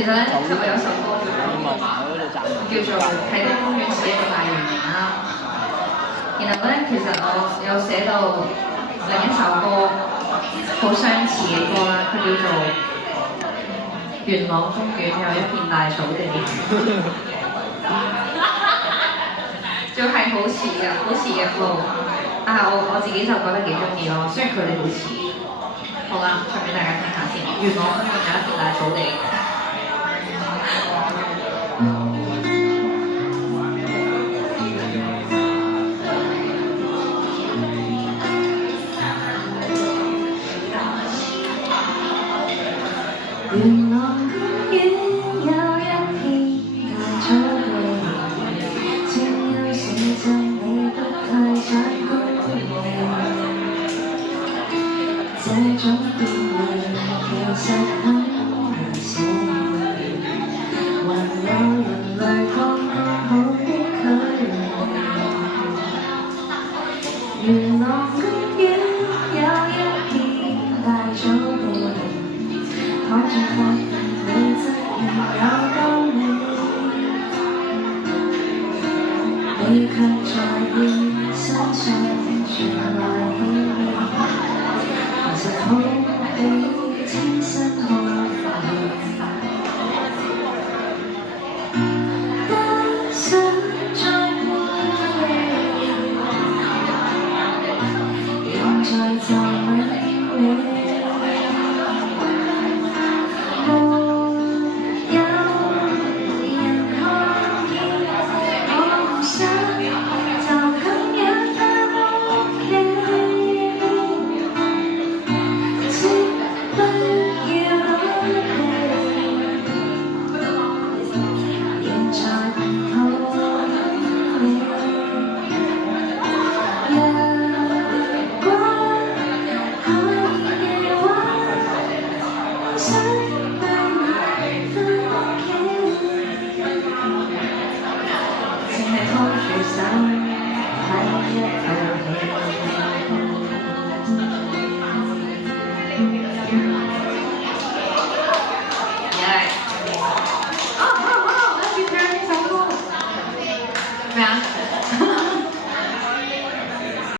其實咧，今日有首歌叫做《啟德公園是一個大圓形》啦。然後咧，其實我有寫到另一首歌好相似嘅歌啦，佢叫做《元朗公園有一片大草地》，仲係好似嘅 flow， 但係我自己就覺得幾中意咯，雖然佢哋好似。好啦，唱俾大家聽下先。元朗公園有一片大草地。元朗公園有一片大草地，只有寫着你不太想公園。這種別離其實很難捨，還有人類剛剛好的距離。元朗公園有一片大草地，躺着發現你側面有道理，你卻在意身上傳來氣味。其實好比清新可憐，不想再過你，現在就吻你。請你拖住手睇一套戲。